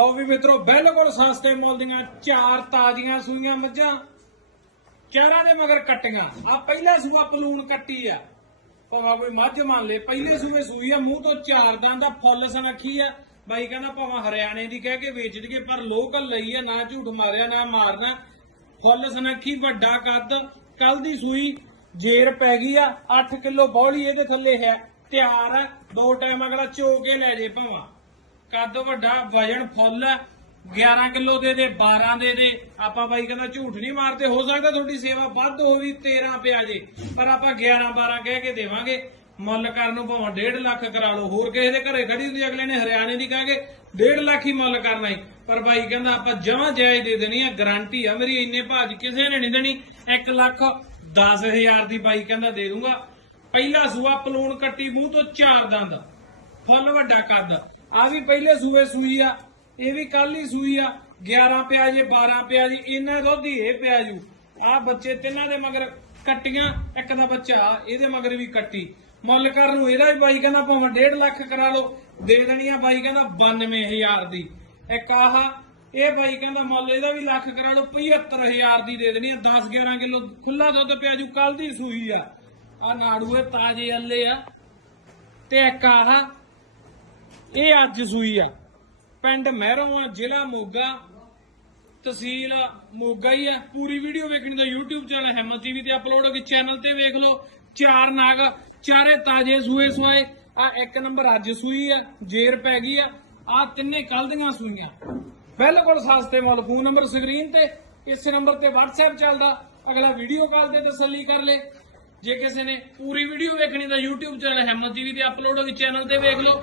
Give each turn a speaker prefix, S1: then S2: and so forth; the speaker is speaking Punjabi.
S1: ਆਓ ਵੀ ਮਿੱਤਰੋ, ਬਿਲਕੁਲ ਸਸਤੇ ਮੁੱਲ ਦੀਆਂ ਚਾਰ ਤਾਜ਼ੀਆਂ ਸੂਈਆਂ ਮੱਝਾਂ। ਚਾਰਾਂ ਦੇ ਮਗਰ ਕੱਟੀਆਂ। ਆ ਪਹਿਲਾ ਸੂਆ ਪਲੂਣ ਕੱਟੀ ਆ। ਭਾਵੇਂ ਕੋਈ ਮੱਝ ਮੰਨ ਲੇ, ਪਹਿਲੇ ਸੂਏ ਸੂਈ ਆ, ਮੂੰਹ ਤੋਂ ਚਾਰ ਦੰਦ ਦਾ ਫੁੱਲ ਸਨਖੀ ਆ। ਬਾਈ ਕਹਿੰਦਾ ਭਾਵੇਂ ਹਰਿਆਣੇ ਦੀ ਕਹਿ ਕੇ ਵੇਚ ਦਈਏ, ਪਰ ਲੋਕਲ ਲਈ ਆ, ਨਾ ਝੂਠ ਮਾਰਿਆ, ਨਾ ਮਾਰਨਾ। ਫੁੱਲ ਸਨਖੀ, ਵੱਡਾ ਕੱਦ। ਕੱਲ ਦੀ ਸੂਈ ਜੇਰ ਪੈ ਗਈ ਆ 8 ਕਿਲੋ ਬੌਲੀ ਇਹਦੇ ਥੱਲੇ ਹੈ। ਤਿਆਰ ਆ, ਦੋ ਟਾਈਮ ਅਗਲਾ ਚੋ ਕੇ ਲੈ ਜੇ ਭਾਵਾਂ। ਕੱਦ ਵੱਡਾ, ਵਜਨ ਫੁੱਲ ਹੈ। 11 ਕਿਲੋ ਦੇ ਦੇ 12 ਦੇ ਦੇ। ਆਪਾਂ ਬਾਈ ਕਹਿੰਦਾ ਝੂਠ ਨਹੀਂ ਮਾਰਦੇ, ਹੋ ਸਕਦਾ ਤੁਹਾਡੀ ਸੇਵਾ ਵੱਧ ਹੋਵੀ 13 ਪਿਆ ਜੇ। ਪਰ ਆਪਾਂ 11 12 ਕਹਿ ਕੇ ਦੇਵਾਂਗੇ। ਮੁੱਲ ਕਰਨ ਨੂੰ ਭਾਵੇਂ 1.5 ਲੱਖ ਕਰਾ ਲਓ। ਹੋਰ ਕਿਸੇ ਦੇ ਘਰੇ ਖੜੀ ਹੁੰਦੀ, ਅਗਲੇ ਨੇ ਹਰਿਆਣੇ ਦੀ ਕਹਿ 1.5 ਲੱਖ ਹੀ ਮੁੱਲ ਕਰਨਾ ਹੀ ਪਰ ਬਾਈ ਕਹਿੰਦਾ ਆਪਾਂ ਜਮਾਂ ਜਾਇਜ਼ ਦੇ ਦੇਣੀ ਆ ਗਾਰੰਟੀ ਆ ਮੇਰੀ, ਇੰਨੇ ਭਾਜ ਕਿਸੇ ਨੇ ਨਹੀਂ ਦੇਣੀ। 1 ਲੱਖ 10000 ਦੀ ਬਾਈ ਕਹਿੰਦਾ ਦੇ ਦੂੰਗਾ। ਪਹਿਲਾ ਸੂਆ ਪਲੂਣ ਕੱਟੀ ਮੂੰਹ ਤੋਂ ਚਾਰ ਦੰਦ। ਫੁੱਲ ਵੱਡਾ ਕੱਦ। ਆ ਵੀ ਪਹਿਲੇ ਸੂਏ ਸੂਈ ਆ, ਇਹ ਵੀ ਕੱਲ ਹੀ ਸੂਈ ਆ 11 ਪਿਆ ਜੇ 12 ਪਿਆ ਜੀ ਇਹਨਾਂ ਦੁੱਧ ਹੀ ਇਹ ਪਿਆ ਜੂ। ਆ ਬੱਚੇ ਤਿੰਨਾਂ ਦੇ ਮਗਰ ਕੱਟੀਆਂ, ਇੱਕ ਦਾ ਬੱਚਾ, ਇਹਦੇ ਮਗਰ ਵੀ ਕੱਟੀ। ਮੁੱਲ ਕਰਨ ਨੂੰ ਇਹਦਾ ਵੀ ਬਾਈ ਕਹਿੰਦਾ ਭਾਵੇਂ 1.5 ਲੱਖ ਕਰਾ ਲਓ, ਦੇ ਦੇਣੀ ਆ ਬਾਈ ਕਹਿੰਦਾ 92000 ਦੀ। ਇੱਕ ਆਹ, ਇਹ ਬਾਈ ਕਹਿੰਦਾ ਮੁੱਲ ਇਹਦਾ ਵੀ ਲੱਖ ਕਰਾ ਲਓ 75000 ਦੀ ਦੇ ਦੇਣੀ ਆ 10 11 ਕਿਲੋ ਖੁੱਲਾ ਦੁੱਧ ਪਿਆ ਜੂ ਕੱਲ ਦੀ ਸੂਈ ਆ। ਆ ਨਾੜੂਏ ਤਾਜੇ ਅੱਲੇ ਆ। ਤੇ ਇੱਕ ਆਹ ਇਹ ਅੱਜ ਸੂਈ ਆ। ਪਿੰਡ ਮਹਿਰੋਂ ਆ, ਜ਼ਿਲ੍ਹਾ ਮੋਗਾ, ਤਹਿਸੀਲ ਮੋਗਾ ਹੀ ਆ। ਪੂਰੀ ਵੀਡੀਓ ਵੇਖਣੀ ਦਾ YouTube ਚੈਨਲ ਹਿੰਮਤ ਟੀਵੀ ਤੇ ਅਪਲੋਡ ਹੋ ਗਈ। ਚੈਨਲ ਤੇ ਵੇਖ ਲਓ, ਚਾਰ ਨਾਗ, ਚਾਰੇ ਤਾਜੇ ਸੂਏ ਸਵਾਏ। ਆ ਇੱਕ ਨੰਬਰ ਅੱਜ ਸੂਈ ਆ, ਜੇਰ ਪੈ ਗਈ ਆ। ਆ ਤਿੰਨੇ ਕੱਲ ਦੀਆਂ ਸੂਈਆਂ। ਬਿਲਕੁਲ ਸਸਤੇ ਮੁੱਲ। ਫੋਨ ਨੰਬਰ ਸਕਰੀਨ ਤੇ, ਇਸੇ ਨੰਬਰ ਤੇ WhatsApp ਚੱਲਦਾ। ਅਗਲਾ ਵੀਡੀਓ ਕਾਲ ਤੇ ਤਸੱਲੀ ਕਰ ਲੇ। ਜੇ ਕਿਸੇ ਨੇ ਪੂਰੀ ਵੀਡੀਓ ਵੇਖਣੀ ਤਾਂ YouTube ਚੈਨਲ ਹਿੰਮਤ ਟੀਵੀ ਤੇ ਅਪਲੋਡ ਹੋ ਗਈ। ਚੈਨਲ ਤੇ ਵੇਖ ਲਓ।